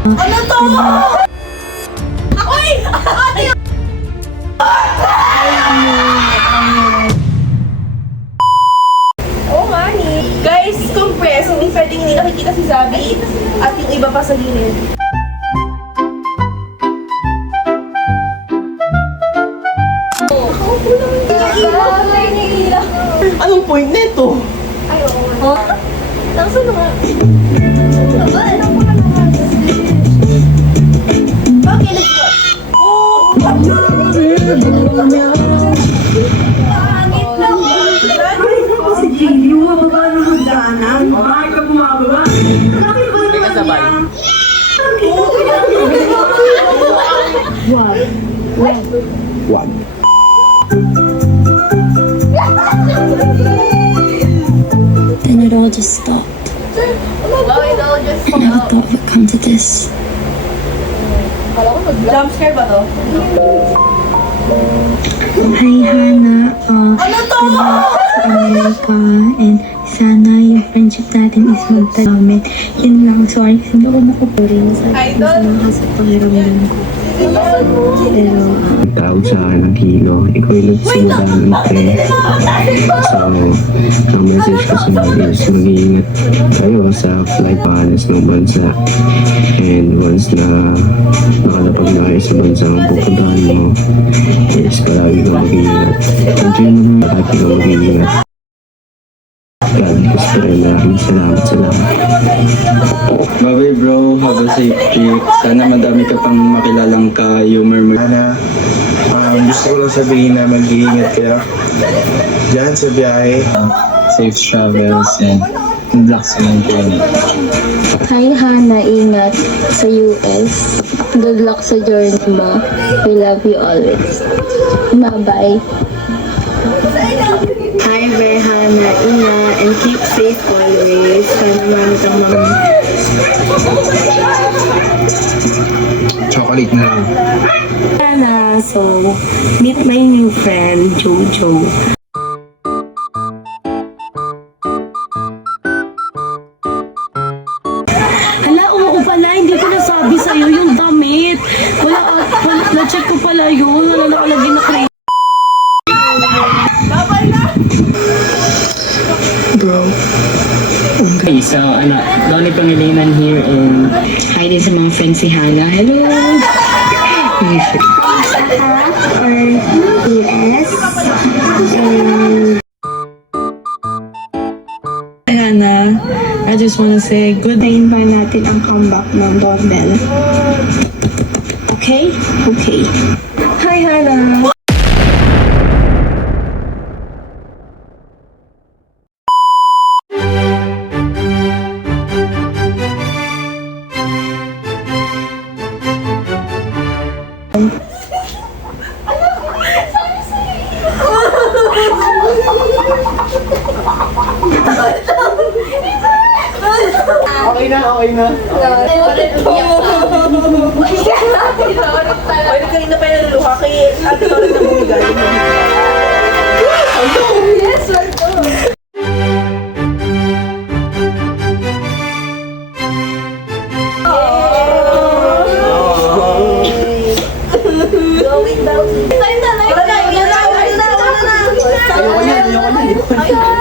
Ano to? Ako'y! Oo nga ni. Guys, compress. Hindi pwedeng hindi nakikita si Zabi at yung iba pa sa gilid. Anong point nito? Ay, oo nga. Nasaan na nga? Bakit nag-watch? Si Gio, baba ng hagdanan. Bakit ka bumababa? Bakit ba naman Sabay. Wag. Then it all just stopped. Oh, it all just I never thought it would come to this. Jump scare ba to? Hi, Hana. Ano to? Sa Amerika. And sana yung friendship natin is magtagamit. Yun lang. Sorry kasi hindi ako makupurin. Idol. Sa pakiramdam ko. Pero, Tawag sa akin ng Kilo. Ikaw yung nagsimula ng trip. So, ang message ko sa mga is mag-iingat kayo sa flight pahalas ng bansa. And once na nakalapag na kayo sa bansa ang pupuntahan mo, is palagi kang mag-iingat. Enjoy mo naman, palagi kang mag-iingat. God bless po rin. Maraming salamat sa lahat. Bye bro, have a safe trip. Sana madami ka pang makilalang ka-humor mo. Sana, gusto ko lang sabihin na mag-iingat kayo dyan sa biyahe. Safe travels and good luck sa mga journey. hi, Hana. Ingat sa US. Good luck sa journey mo. We love you always. Bye-bye. Hi, Hana. Ingat and keep safe always. Sana marami kang mga Chocolate na lang. Hana. So, meet my new friend, Jojo. Hala, oo pala, hindi ko nasabi sa'yo yung damit. Wala, na-check ko pala yun. Wala nakalagay na crazy. Bro, Okay, so Donnie Pangilinan here in Hi din sa mga friends si Hana. Hello! Or yes. Hana, I just wanna say good Tayin ba natin ang comeback ng doorbell? Okay? Okay. Hi, Hana! Okay na. Pwede kanina pa yung naluluha kay ate ko rin na bumigay. Yes, welcome. Going down. Ayun na. Ayoko yan.